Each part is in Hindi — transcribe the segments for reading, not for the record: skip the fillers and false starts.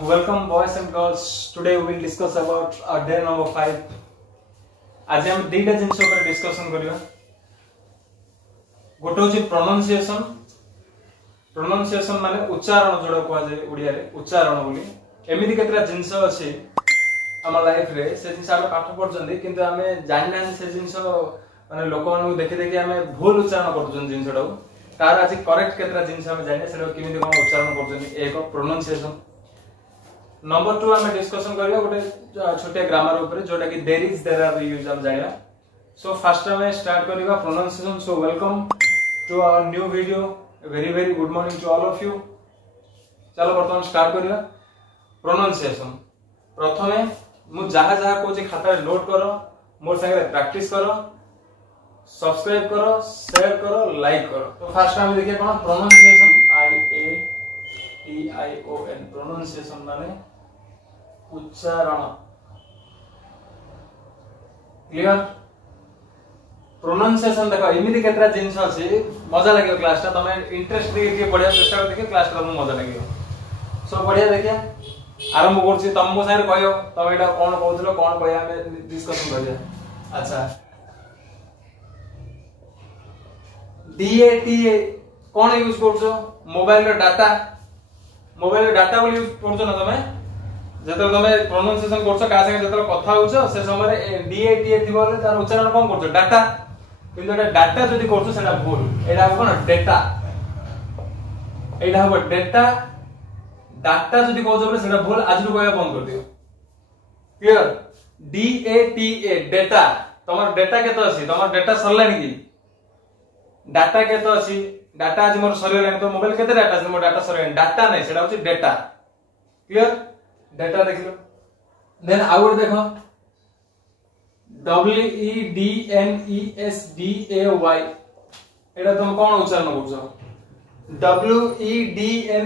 Welcome boys and girls. Today we will discuss about our day number 5. आज हम दीटा जिंस ऊपर डिस्कशन करियो. गोटे होची प्रोनाउंसिएशन माने उच्चारण जोड़ा को आज ओडिया रे उच्चारण बोली एमिति केतरा जिंस अछि हमर लाइफ रे से जिंस हम पाठ पढजंदी किंतु हमें जानना से जिंस माने लोक मानू देखि देखि हमें भूल उच्चारण करजन जिंसडा तार आज करेक्ट केतरा जिंस हम जाने से केमिति कोन उच्चारण करजन एक प्रोनाउंसिएशन. नंबर 2 हमें डिस्कशन करिया गोटे छोटे ग्रामर ऊपर जोटा कि there is there are use हम जानिया. सो फर्स्ट हमें स्टार्ट करिवा pronunciation. So welcome to our new video. Very very good morning to all of you. चलो वर्तमान स्टार्ट करिया प्रोनाउंसिएशन. प्रथमे मु जहा जहा कोची खाता रे नोट करो, मोर संगे प्रैक्टिस करो, सब्सक्राइब करो, शेयर करो, लाइक करो. तो फर्स्ट हम देखिए कोन प्रोनाउंसिएशन. IATION प्रोनाउंसिएशन माने उच्चारण. क्लियर. प्रोनाउंसिएशन देखो एमिति केतरा जिंस अछि मजा लागियो क्लास ता तमे इंटरेस्ट दे के पढिया चेष्टा कर देखियो क्लास ता मजा लागियो. सो बढ़िया देखिया आरंभ करछि तम मो सारे कहयो तमे एटा कोन कहउथलो कोन कहया हम डिस्कशन करिया. अच्छा DATA कोन यूज करछो मोबाइल रो डाटा बोली यूज करछो ना तमे जतले तमे प्रोनाउंसिएशन करछो का संगे जतले कथा होछो से समय रे DATA थिबोले तार उच्चारण कोन करछो डाटा किंतु एटा डाटा जदी करछो सेटा भूल. एटा कोन डेटा एटा हो डेटा डाटा जदी कहजो बोले सेटा भूल. आज रो कहया बंद कर दियो. क्लियर. DATA डेटा तमर डेटा केतो अछि तमर डेटा सरलानी की डाटा केतो अछि डाटा आज मोर सरियलानी तो मोबाइल केते डाटा अछि मोर डाटा सरियलानी डाटा नै सेटा होछि डेटा. क्लियर. डेटा देखिलो. देन आउट देखो WEDNESDAY एटा तुम कोन उच्चारण करछो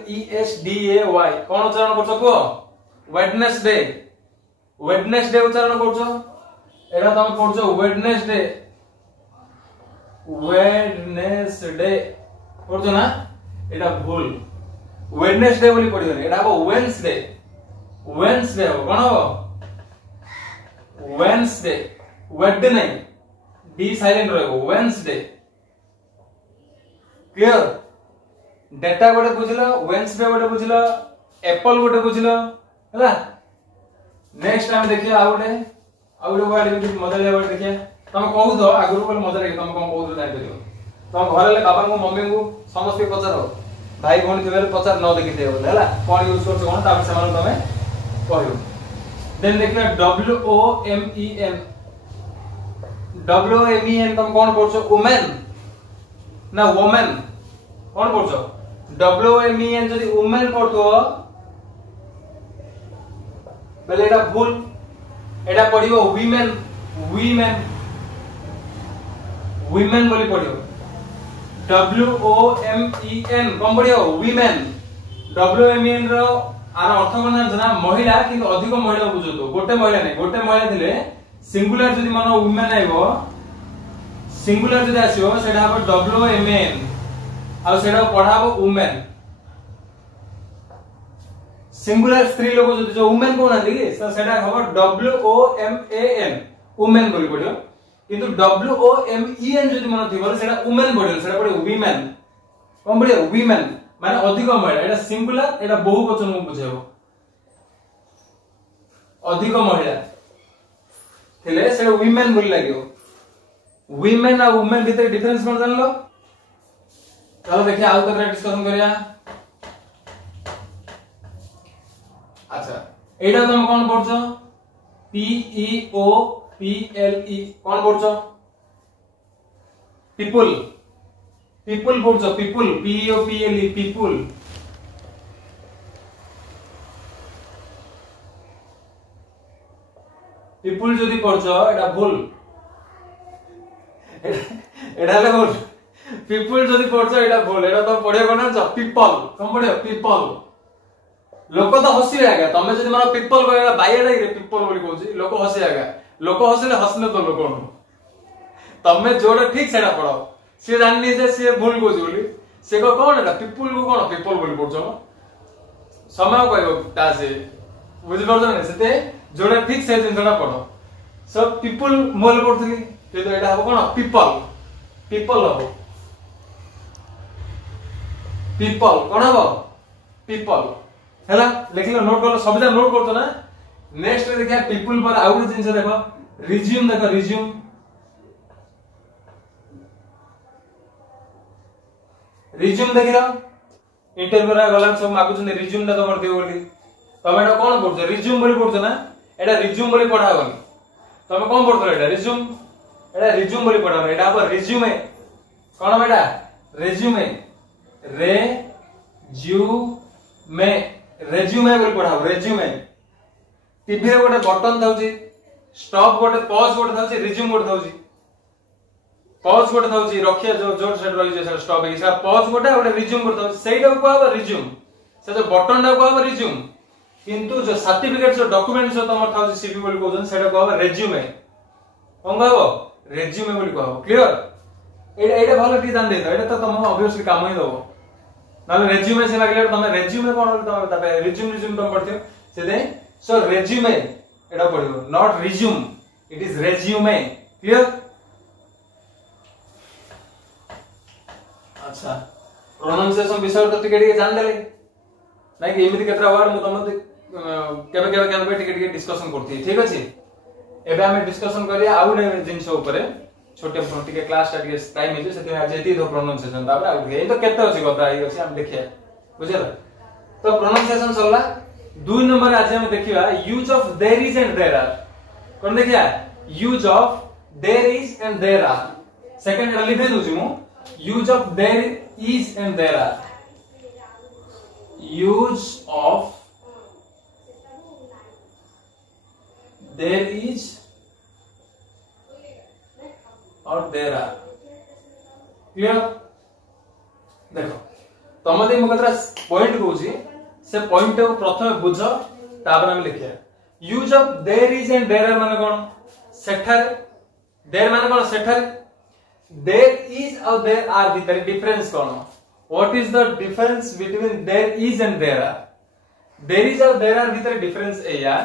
WEDNESDAY कोन उच्चारण करछो को वेडनेसडे उच्चारण करछो. एटा तुम करछो वेडनेसडे करछो ना एटा भूल. वेडनेसडे बोली पढियो नै एटा हो वेडनेसडे हो कोन हो वेडनेसडे वेड नै डी साइलेंट रहबो वेडनेसडे. क्लियर. डेटा गोटे बुझिलो वेडनेसडे गोटे बुझिलो एप्पल गोटे बुझिलो हला. नेक्स्ट टाइम देखियो आ गोटे वर्ड मजा ले देखिए तुम कहू तो आगुर बोले मजा लगे तुम कौन कहू जान परियो. तुम घर ले बाबा को मम्मी को समस्त पचारो भाई भौणी थिबे पचार न देखि देबो हला कोन यूज करछ कोन ता समान तमे कहयो. देन देखियो WOMEN तुम कोन करछो वुमेन ना वुमेन कोन करछो WOMEN जदी वुमेन पढतो बेले एटा भूल. एटा पढिबो वीमेन बोली पढियो WOMEN कोन पढियो वीमेन. WOMEN रो आर अर्थ कोन जाना महिला किंतु अधिक महिला बुझतो गोटे महिला नै गोटे महिला थिले सिंगुलर जदी मानो वुमेन आइबो सिंगुलर जदी आसीबो सेटा हो WOMEN आ सेटा पढाबो वुमेन. सिंगुलर स्त्री लोग जदी जो वुमेन कोन आंदी कि सेटा हो WOMAN वुमेन बोली पढियो किंतु WOMEN जदी मन थिबो सेटा वुमेन पढियो सेटा पढियो वीमेन कोन पढियो वीमेन माने अधिक महिला. एटा सिंगुलर एटा बहुवचन को बुझाबो अधिक महिला थिले सेटा वीमेन बोली लागियो. वीमेन आ वुमेन भीतर डिफरेंस कोन जानलो. चलो देखिए आउ कतरा डिस्कशन करिया. अच्छा एटा तुम कोन पढछो PEOPLE कोन पढछो पीपल पढछो पीपल PEOPLE पीपल. पीपल जदी पढछो एटा भूल. एटा ले भूल. पीपल जदी पढछो एटा भूल. एटा तो पढियो कोन छ पीपल कोन पढियो पीपल. लोक तो हसी आगा तमे जदी मानो पीपल कहला बायडा रे पीपल बोली कहूची लोक हसी आगा लोक हसले हसने तो लोक तमे जोडे ठीक सेटा पढो से जाननी जे से भूल कहूची बोली से कोन एटा पीपल को कोन पीपल बोली पढछो समय कहबो ता से बुझि पड़छ ना सेते जोडा ठीक से जिनसटा पढो सब पीपल मोल पढथली तो एटा हबो कोन पीपल पीपल हबो पीपल कोन हबो पीपल हैला लिखलो नोट कर सबजा नोट करतो ना नेक्स्ट देखिया पीपल पर आउट जिंस देखो रिज्यूम देखो रिज्यूम रिज्यूम देखिलो इंटरव्यू रा गला सब मागुछन रिज्यूम ना तमर दियो बोली तमे एटा कोन पढछ रिज्यूम बोली पढछ ना एटा रिज्यूम बोली पढा गनी तमे कोन पढथलो एटा रिज्यूम बोली पढा एटा अब रिज्यूमे कोन बेटा रिज्यूमे रे ज्यू में रेज्यूमे बोली पढाओ रेज्यूमे टीवी रे गोटे बटन थाउची स्टॉप गोटे पॉज गोटे थाउची रिज्यूम गोटे थाउची पॉज गोटे थाउची रखिया जो जोर सेट रही जे स्टॉप हे सा पॉज गोटे गोटे रिज्यूम गोटे थाउची सेटा को कहबो रिज्यूम से जो बटन टा कहबो रिज्यूम किंतु जो सर्टिफिकेट जो डॉक्यूमेंट जो तमर थाउची सीवी बोली कहउछन सेटा कहबो रेज्यूमे कोन कहबो रेज्यूमे बोली कहबो क्लियर एटा भलो की जान देतो एटा तो तम ऑब्वियसली काम ही दबो नाले रेज्यूमे से लागले तमे रेज्यूमे कोन होल तमे तापे रिज्यूम तम पढथियो सेदे सो रेज्यूमे एटा पढिबो not resume it is resume clear अच्छा प्रोनाउंसिएशन विषय तो टिके जान देले नै कि एमिति केतरा वर्ड मु तम केबे टिके डिस्कशन करथि ठीक अछि एबे हमें डिस्कशन करिया आउडे जिंस ऊपर छोटे टिके क्लास टा टिके टाइम हे से आज एति दो प्रोनाउंसिएशन तापर आउ ए तो केते अछि गदा आई अछि हम देखिया बुझला तो प्रोनाउंसिएशन सरला 2 नंबर आज हम देखिबा use of there is and there are कोन देखिया use of there is and there are second एटा लिखे दोछि मु use of there is and there are use of there is और देयर आर क्लियर देखो तम दे मु कतरा पॉइंट कहूची से पॉइंट को प्रथम बुझ तापर हम लिखिया use of there is and there are माने कोन सेठारे देयर माने कोन सेठारे देयर इज और देयर आर भीतर डिफरेंस कोन what is the difference between there is and there are there is और देयर आर भीतर डिफरेंस एया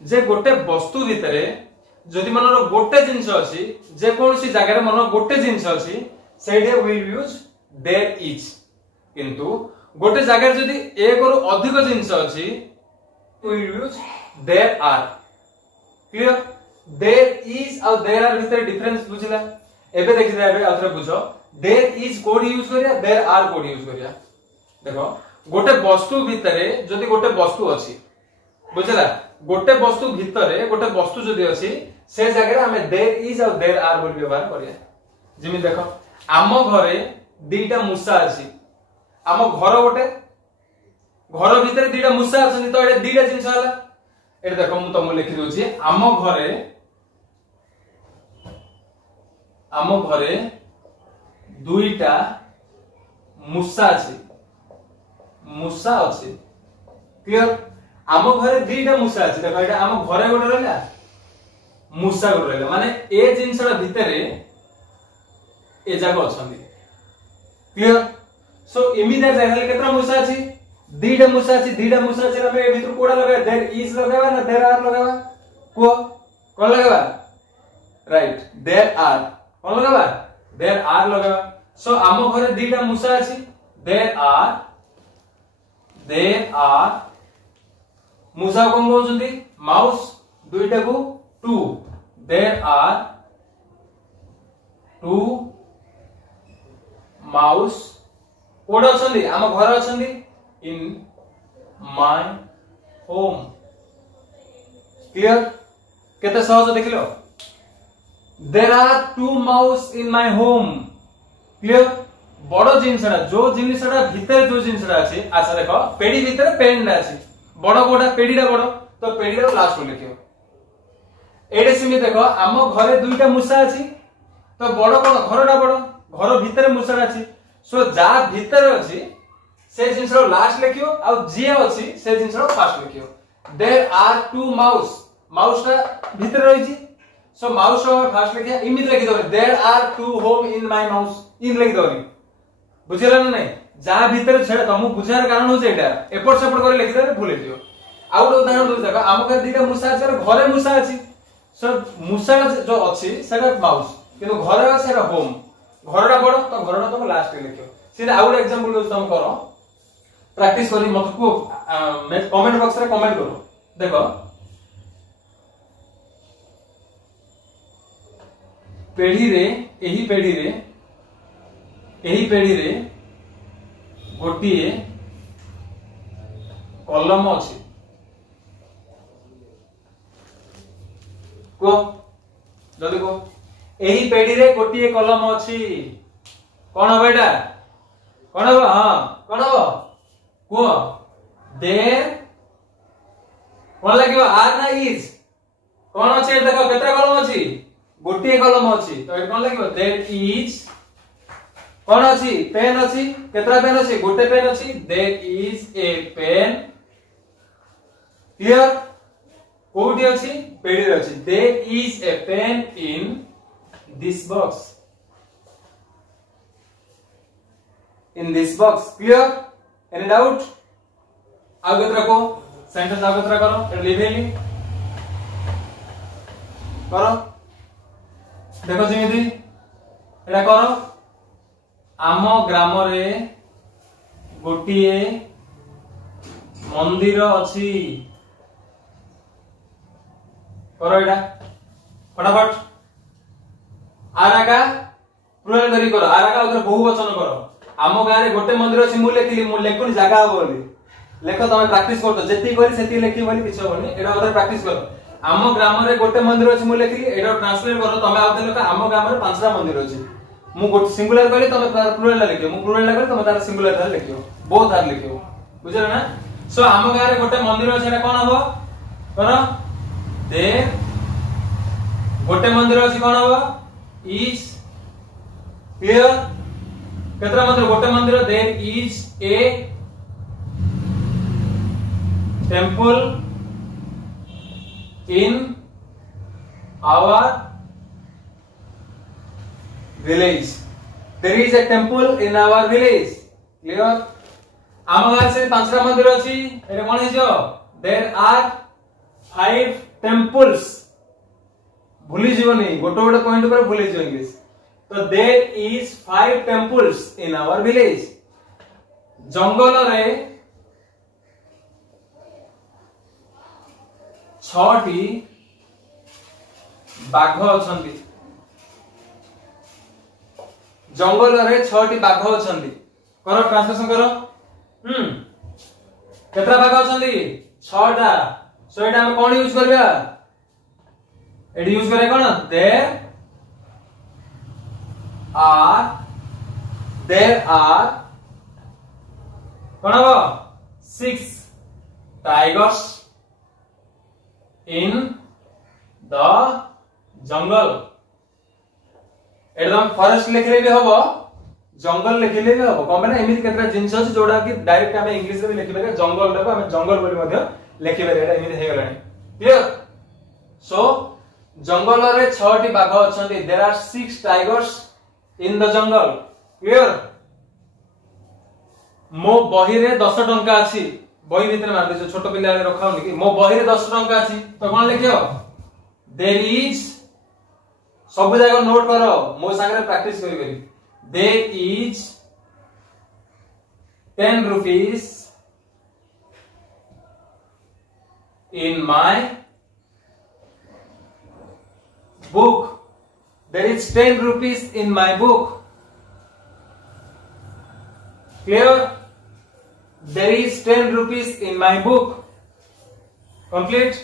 जे गोटे वस्तु भीतर जदि मनर गोटे जिंस अछि जे कोनसी जगह रे मन गोटे जिंस अछि सेडे विल यूज देयर इज किंतु गोटे जगह रे जदि एक और अधिक जिंस अछि will use there are clear there is और देयर आर भीतर डिफरेंस बुझिला एबे देखि देबे आथरे बुझो देयर इज कोड यूज करिया देयर आर कोड यूज करिया देखो गोटे वस्तु भीतर जदि गोटे वस्तु अछि बुझिला गोटे वस्तु भीतर गोटे वस्तु जदि अछि से जगह हमें देयर इज और देयर आर बोल व्यवहार करिया जिमि देखो आम घरे दीटा मुसा अछि आम घर गोटे घर भीतर दीटा मुसा अछि तो एटा दीटा जिंस हला एटा देखो मु तुम लिखि दोछि आम घरे दुईटा मुसा अछि क्लियर आम घरे दीटा मुसा अछि देखो एटा आम घरे गोटे रहला मुसा गोटे रहला माने ए जिंसरा भितरे ए जाको अछंदी क्लियर सो इमिडिएट जाइले केतरा मुसा अछि दीटा मुसा अछि हम ए भितर कोडा लगा देयर इज लगावा ना देयर आर लगावा कोन लगावा राइट देयर आर कोन लगावा देयर आर लगावा सो आम घरे दीटा मुसा अछि देयर आर मुसा कोन बोलछंती माउस दुईटा को 2 देयर आर 2 माउस कोड अछंदी आम घर अछंदी इन माय होम क्लियर केते सहज देखिलो there are 2 mouse in my home clear बड़ जिनसडा जो जिनसडा भीतर जो जिनसडा अछि आछा देखो पेडी भीतर पेन अछि बड़ कोडा पेडीडा बड़ तो पेडीडा लास्ट को लिखियो एडे सिमी देखो आम घरे दुईटा मुसा अछि तो बड़ कोन घरडा बड़ घर भीतर मुसा अछि सो जा भीतर अछि से जिनसरो लास्ट लिखियो आ जे अछि से जिनसरो फर्स्ट लिखियो देयर आर 2 माउसटा भीतर रही छी सो माउस रो फर्स्ट लिखिया इमित लिखि दो there are 2 home in my mouse in लिखि दो बुझिला ना नहीं जा भीतर छेड़ा तुम बुझार कारण हो एटा एपट सेपट कर लिखि देले भूल दियो। आ गोटे उदाहरण दउ देखो आम घर दीटा मूषा अछि घरे मूषा अछि सो मूषा जो अछि सेटा माउस किंतु घरे अछि सेटा होम घरटा बड़ तो घरटा तुम लास्ट रे लिखियो से आ गोटे एग्जांपल दउ तुम करो प्रैक्टिस करी मत को कमेंट बॉक्स रे कमेंट करो देखो पेढ़ी रे एही पेढ़ी रे गोटिए कलम अछि को जल्दी को एही पेढ़ी रे गोटिए कलम अछि कोन हो बेटा कोन हो हां कोन हो को देर कोन लागियो आर ना इज कोन अछि देखो केतरा कलम अछि गोटिए कलम अछि तो ए कोन लागियो देयर इज कोन अछि पेन अछि केतरा पेन अछि गोटे पेन अछि there is a pen clear कोठी अछि पेडी रे अछि there is a pen in this box clear any doubt आउ केतरा को सेंटेंस आउ केतरा करो लिखेली करो देखो जेमिति एटा करो आम ग्राम रे गोटिए मंदिर अछि करो एटा फटाफट आराका प्लुरल करी करो आराका उधर बहुवचन करो आम गां रे गोटे मंदिर अछि मु लेखिली मु लेखुनी जागा हो बोली लेखो तमे प्रैक्टिस करतो जेति करी सेति लेखि बोली किछ होनी एटा उधर प्रैक्टिस करो आम ग्राम रे गोटे मंदिर अछि मु लेखिली एटा ट्रांसलेट करो तमे आउ देलका आम ग्राम रे पांचटा मंदिर अछि मु गोटे सिंगुलर कहली तमे तार प्लुरल लिखियो मु प्लुरल कहली तमे तार सिंगुलर रे लिखियो बोथ आर लिखियो बुझले ना सो आम गां रे गोटे मंदिर अछि एटा कोन हबो करो दे गोटे मंदिर अछि कोन हबो इज क्लियर केतरा मंदिर गोटे मंदिर there is a temple in our village there is a temple in our village clear आम गां से पांचटा मंदिर अछि एटा कोन हिजो there are 5 temples भूली जीवनी गोटे गोटे पॉइंट पर भूली जीव इंग्लिश तो there is 5 temples in our village जंगल रे 6टी बाघ अछंती जंगल रे 6टी बाघ अछंती करो ट्रांसलेशन करो केतरा बाघ अछंती 6टा सो एटा हम कोन यूज करबा एडी यूज करे कोन देयर आर कोन हो 6 टाइगर्स इन द जंगल एकदम फॉरेस्ट लिखले भी हबो जंगल लिखले भी हबो कोन माने एमिति केतरा जिंस अछि जोडा कि डायरेक्ट हम इंग्लिश रे लिखि बेले जंगल लेबो हम जंगल बोली मध्ये लिखि बेले एटा एमिति हे गलानी क्लियर सो जंगल रे 6टी बाघ अछंती there are 6 tigers in the jungle clear मो बही रे 10 टंका अछि बही भीतर मार दे छोट पिला रे रखाउनी कि मो बही रे 10 टंका अछि तो कोन लिखियो देयर इज सब जगह नोट करो मो संगे प्रैक्टिस करी करी there is 10 rupees in my book there is 10 rupees in my book clear there is 10 rupees in my book complete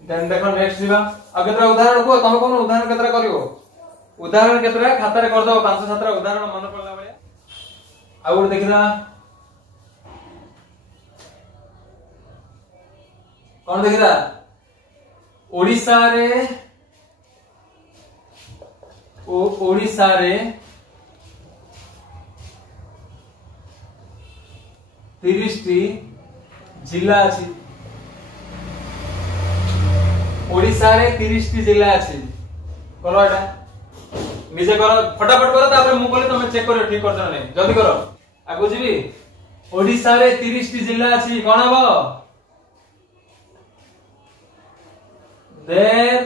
then देखो नेक्स्ट जीवा आगे तरा उदाहरण को तमे कोन उदाहरण केतरा करिवो उदाहरण केतरा खाता रे कर दो 5 7 उदाहरण मन पड़ला बळे आ और देखिना कोन देखिदा ओडिसा रे 30टी जिला अछि ओडिसा रे 30टी जिला अछि करो एटा निजे करो फटाफट करो तापर मु कहले तमे चेक करो ठीक करछ नै जल्दी करो आगु जीवी ओडिशा रे 30 टी जिला अछि कोन हबो देयर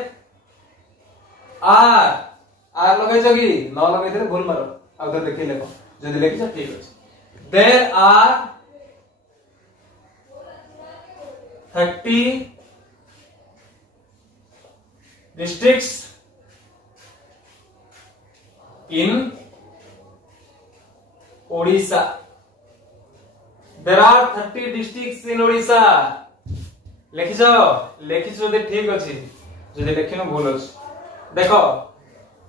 आर लगाई जगी न लगाई दे भूल मारो आ तो देखि लेको जदी लेखि छ ठीक अछि there are 30 districts in Odisha. There are 30 districts in Odisha. लेखिछ जदि ठीक अछि जदि लेखिनो भूल अछि देखो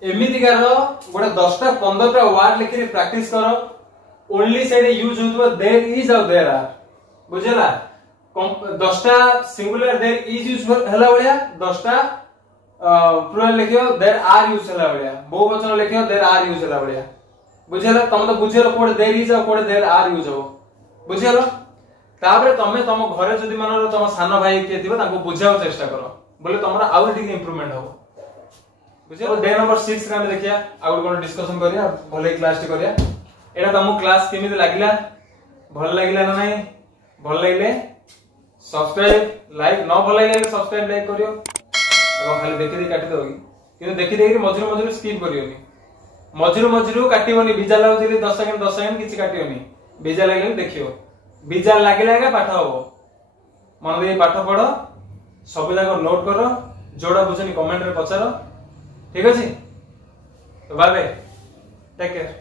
एमिति कार गोटे 10टा 15टा वर्ड लिखि प्रैक्टिस करो ओनली सेड यूज होतो देयर इज और देयर आर बुझला 10टा सिंगुलर देयर इज यूज हला बलिया 10टा प्लुरल लिखियो देयर आर यूज हला बलिया बहुवचन लिखियो देयर आर यूज हला बलिया बुझला तम तो बुझेलो कोड देयर इज और कोड देयर आर यूज हो बुझेलो ताबरे तमे तम घरे जदी मानरो तम सानो भाई के दिबो ताको बुझाओ चेष्टा करो बोले तमरा आउर ठीक इंप्रूवमेंट हो बुझे डे नंबर 6 रे हम देखिया आउर कोन डिस्कशन करिया भले क्लास टी करिया एटा तमो क्लास केमिति लागिला भल लागिला ना नहीं भल लागिले सब्सक्राइब लाइक न भल लागिले सब्सक्राइब लाइक करियो एवं खाली देखि दे काटी दोगी किंतु देखि देखि मझिरो मझिरो स्किप करियोनी मझिरो काटियोनी बिजा लागुथिले 10 सेकंड किछि काटियोनी बिजा लागिले देखियो बिजा लागिला पाठ हो मन दे पाठ पढ़ो सब जाक नोट करो जोड़ा बुझनी कमेंट रे पचारो ठीक अछि तो बाय बाय टेक केयर।